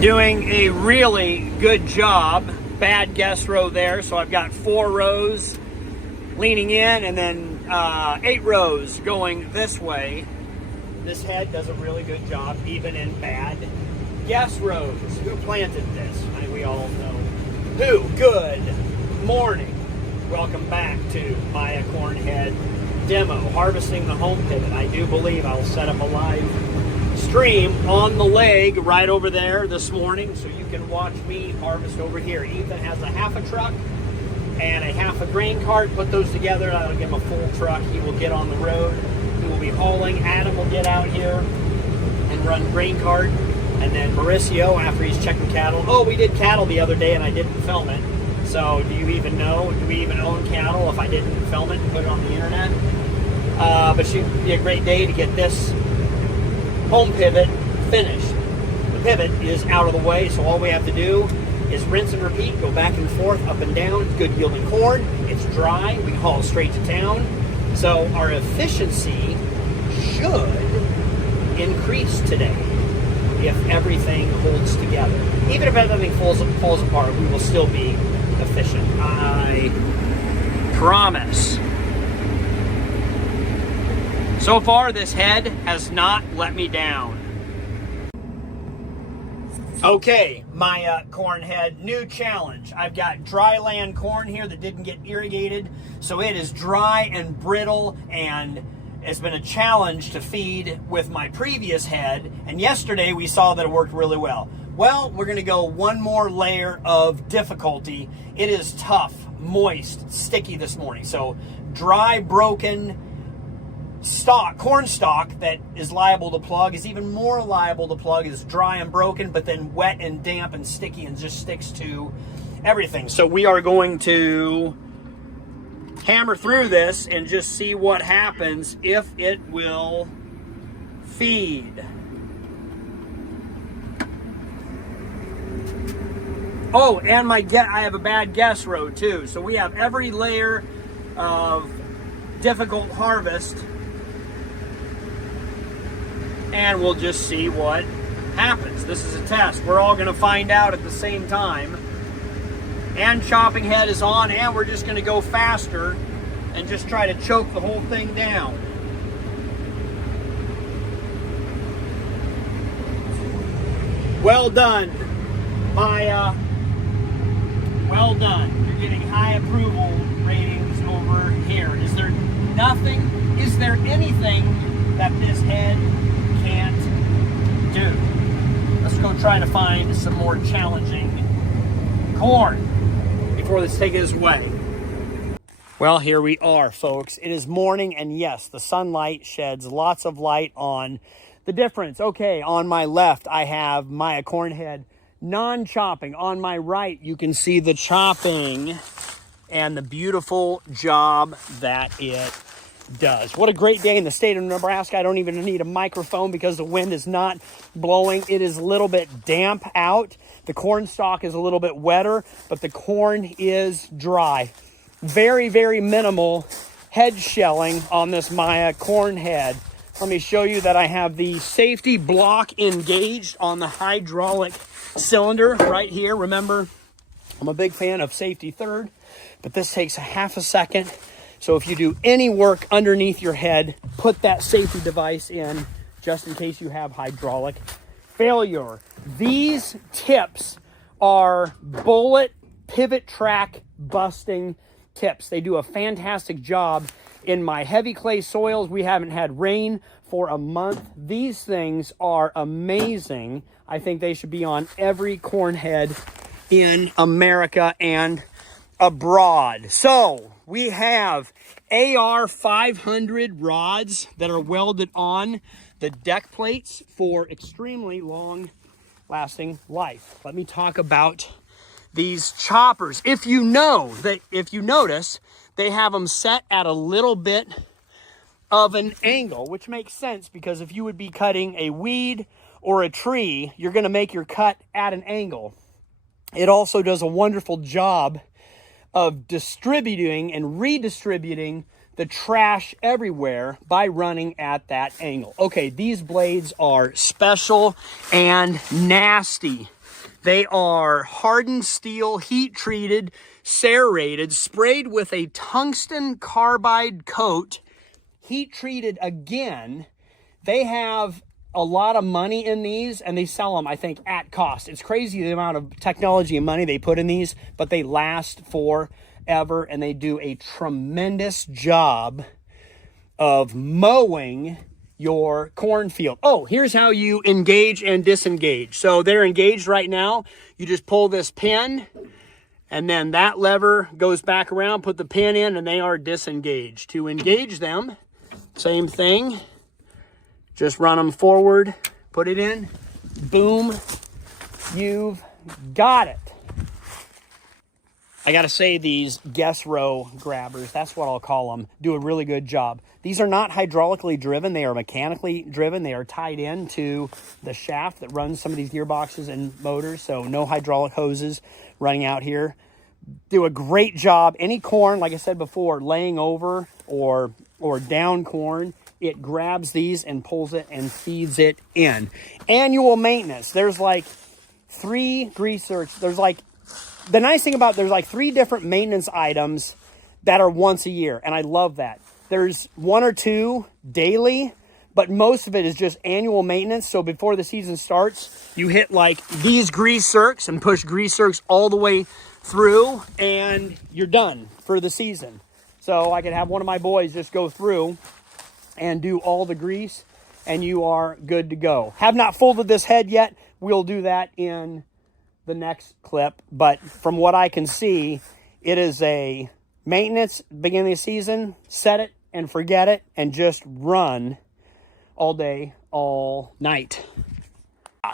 Doing a really good job. Bad guess row there, so I've got 4 rows leaning in and then 8 rows going this way. This head does a really good job even in bad guess rows. Who planted this? I mean, we all know who. Good morning. Welcome back to Maya Cornhead demo, harvesting the home pivot. I do believe I'll set up a live stream on the leg right over there this morning so you can watch me harvest over here. Ethan has a half a truck and a half a grain cart. Put those together, that'll give him a full truck. He will get on the road. He will be hauling. Adam will get out here and run grain cart. And then Mauricio, after he's checking cattle. Oh, we did cattle the other day and I didn't film it. So do you even know? Do we even own cattle if I didn't film it and put it on the internet? But it should be a great day to get this home pivot finished. The pivot is out of the way, so all we have to do is rinse and repeat, go back and forth, up and down. It's good yielding corn. It's dry. We can haul it straight to town. So our efficiency should increase today if everything holds together. Even if everything falls apart, we will still be efficient. I promise. So far, this head has not let me down. Okay, my corn head, new challenge. I've got dry land corn here that didn't get irrigated, so it is dry and brittle, and it's been a challenge to feed with my previous head, and yesterday we saw that it worked really well. Well, we're gonna go one more layer of difficulty. It is tough, moist, sticky this morning, so dry, broken corn stalk that is liable to plug is even more liable to plug. Is dry and broken, but then wet and damp and sticky and just sticks to everything. So we are going to hammer through this and just see what happens if it will feed. Oh, and I have a bad guess row too. So we have every layer of difficult harvest, and we'll just see what happens. This is a test. We're all going to find out at the same time. And chopping head is on, and we're just going to go faster and just try to choke the whole thing down. Well done, Maya. Well done. You're getting high approval ratings over here. Is there anything that this head can't do? Let's go try to find some more challenging corn before this thing is away. Well, here we are, folks. It is morning, and yes, the sunlight sheds lots of light on the difference. Okay, on my left, I have Maya Cornhead non-chopping. On my right, you can see the chopping and the beautiful job that it does. What a great day in the state of Nebraska. I don't even need a microphone because the wind is not blowing. It is a little bit damp out. The corn stalk is a little bit wetter, but the corn is dry. Very, very minimal head shelling on this Maya corn head. Let me show you that I have the safety block engaged on the hydraulic cylinder right here. Remember, I'm a big fan of safety third, but this takes a half a second. So if you do any work underneath your head, put that safety device in just in case you have hydraulic failure. These tips are bullet pivot track busting tips. They do a fantastic job in my heavy clay soils. We haven't had rain for a month. These things are amazing. I think they should be on every corn head in America and abroad. So we have AR 500 rods that are welded on the deck plates for extremely long lasting life. Let me talk about these choppers. If you notice, they have them set at a little bit of an angle, which makes sense because if you would be cutting a weed or a tree, you're going to make your cut at an angle. It also does a wonderful job of distributing and redistributing the trash everywhere by running at that angle. Okay, these blades are special and nasty. They are hardened steel, heat treated, serrated, sprayed with a tungsten carbide coat, heat treated again. They have a lot of money in these, and they sell them, I think, at cost. It's crazy the amount of technology and money they put in these, but they last forever, and they do a tremendous job of mowing your cornfield. Oh, here's how you engage and disengage. So they're engaged right now. You just pull this pin, and then that lever goes back around, put the pin in, and they are disengaged. To engage them, same thing. Just run them forward, put it in, boom, you've got it. I gotta say, these guest row grabbers, that's what I'll call them, do a really good job. These are not hydraulically driven, they are mechanically driven. They are tied in to the shaft that runs some of these gearboxes and motors, so no hydraulic hoses running out here. Do a great job. Any corn, like I said before, laying over or down corn, it grabs these and pulls it and feeds it in. Annual maintenance. There's like 3 greasers. There's like, the nice thing about, there's like 3 different maintenance items that are once a year. And I love that. There's 1 or 2 daily, but most of it is just annual maintenance. So before the season starts, you hit like these grease zerks and push grease zerks all the way through, and you're done for the season. So I could have one of my boys just go through and do all the grease, and you are good to go. Have not folded this head yet. We'll do that in the next clip. But from what I can see, it is a maintenance, beginning of the season, set it and forget it, and just run all day, all night.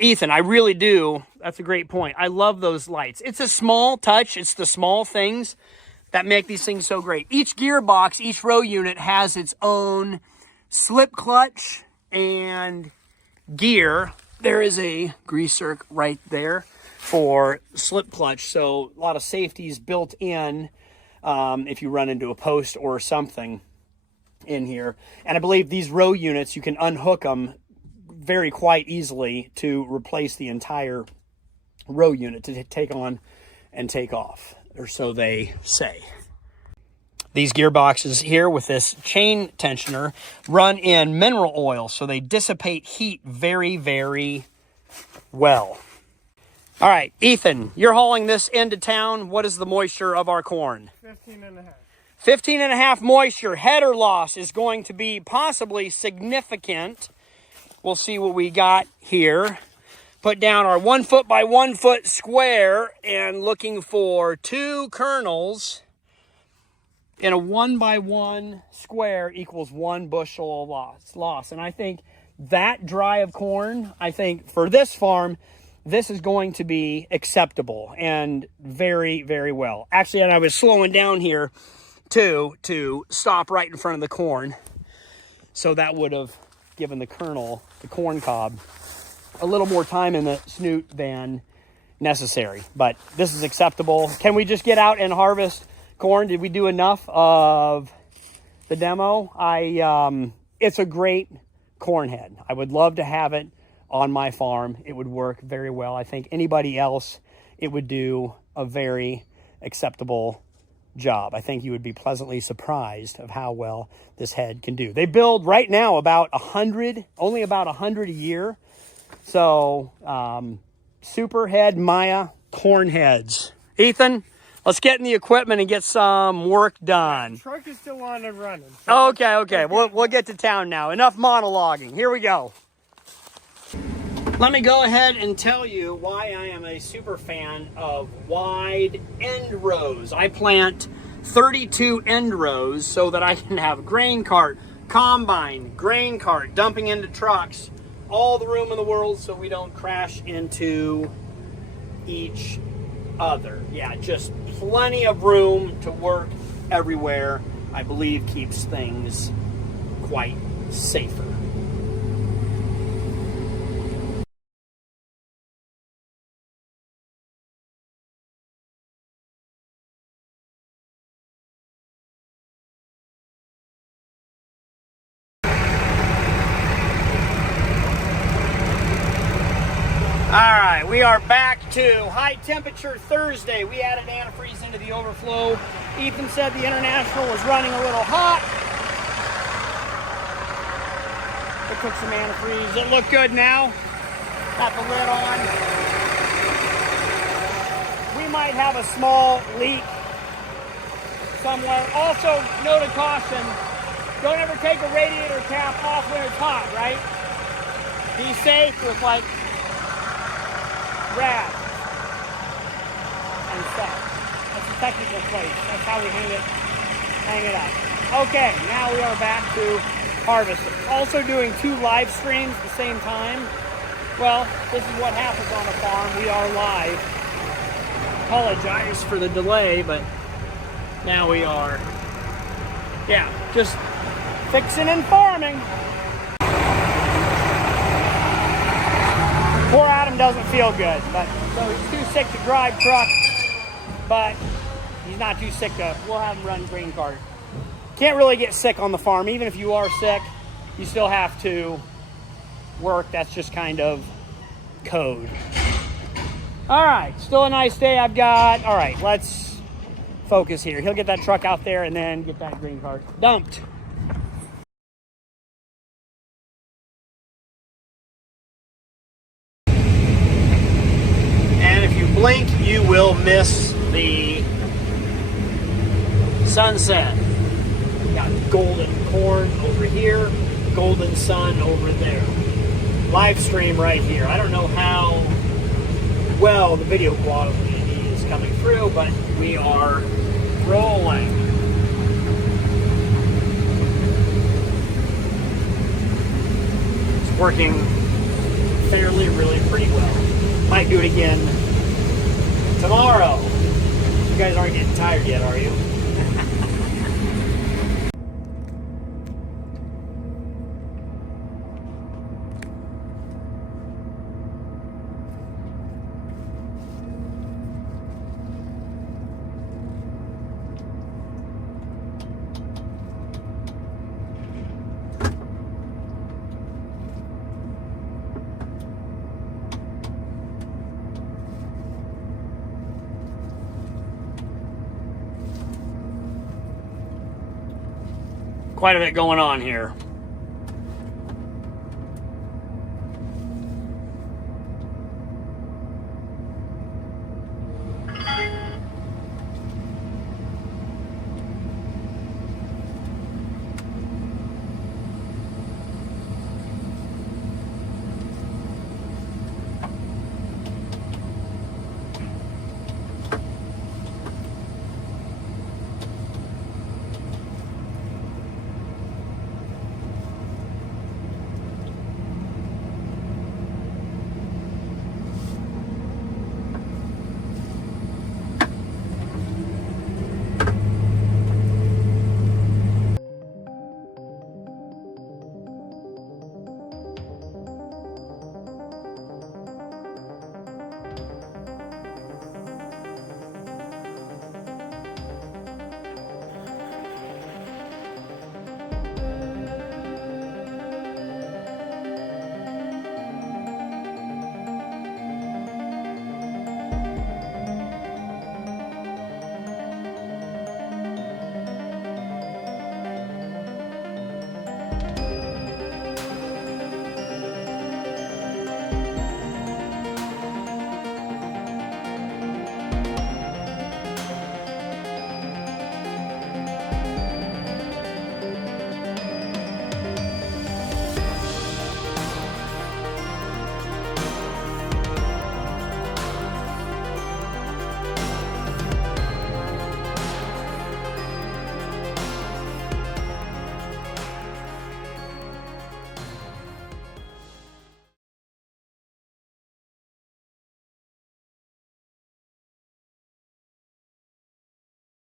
Ethan, I really do. That's a great point. I love those lights. It's a small touch. It's the small things that make these things so great. Each gearbox, each row unit has its own slip clutch and gear. There is a grease zerk right there for slip clutch, so a lot of safeties built in if you run into a post or something in here. And I believe these row units, you can unhook them very quite easily to replace the entire row unit to take on and take off, or so they say. These gearboxes here with this chain tensioner run in mineral oil, so they dissipate heat very, very well. All right, Ethan, you're hauling this into town. What is the moisture of our corn? 15.5. 15.5 moisture. Header loss is going to be possibly significant. We'll see what we got here. Put down our 1 foot by 1 foot square and looking for 2 kernels in a 1 by 1 square equals 1 bushel of loss. And I think that dry of corn, I think for this farm, this is going to be acceptable and very, very well. Actually, and I was slowing down here too to stop right in front of the corn. So that would have given the kernel, the corn cob, a little more time in the snoot than necessary. But this is acceptable. Can we just get out and harvest corn? Did we do enough of the demo? It's a great corn head. I would love to have it on my farm. It would work very well. I think anybody else, it would do a very acceptable job. I think you would be pleasantly surprised of how well this head can do. They build right now about 100, only about 100 a year. So Superhead Maya corn heads. Ethan, let's get in the equipment and get some work done. The truck is still on and running. So Okay. We'll get to town now. Enough monologuing. Here we go. Let me go ahead and tell you why I am a super fan of wide end rows. I plant 32 end rows so that I can have grain cart, combine, grain cart, dumping into trucks, all the room in the world so we don't crash into each other. Yeah, just plenty of room to work everywhere. I believe keeps things quite safer. All right, we are back to high temperature Thursday. We added antifreeze into the overflow. Ethan said the International was running a little hot. We took some antifreeze. It looked good now. Got the lid on. We might have a small leak somewhere. Also, note of caution, don't ever take a radiator cap off when it's hot, right? Be safe with like wrap and stuff. That's a technical place. That's how we hang it up. Okay, now we are back to harvest. Also doing 2 live streams at the same time. Well, this is what happens on a farm. We are live. Apologize for the delay, but now we are, just fixing and farming. Poor Adam doesn't feel good, but so he's too sick to drive truck, but he's not too sick to, we'll have him run green cart. Can't really get sick on the farm. Even if you are sick, you still have to work. That's just kind of code. All right, still a nice day. All right, let's focus here. He'll get that truck out there and then get that green cart dumped. And if you blink, you will miss the sunset. We got golden corn over here, golden sun over there. Live stream right here. I don't know how well the video quality is coming through, but we are rolling. It's working fairly, really pretty well. Might do it again tomorrow. You guys aren't getting tired yet, are you? Quite a bit going on here.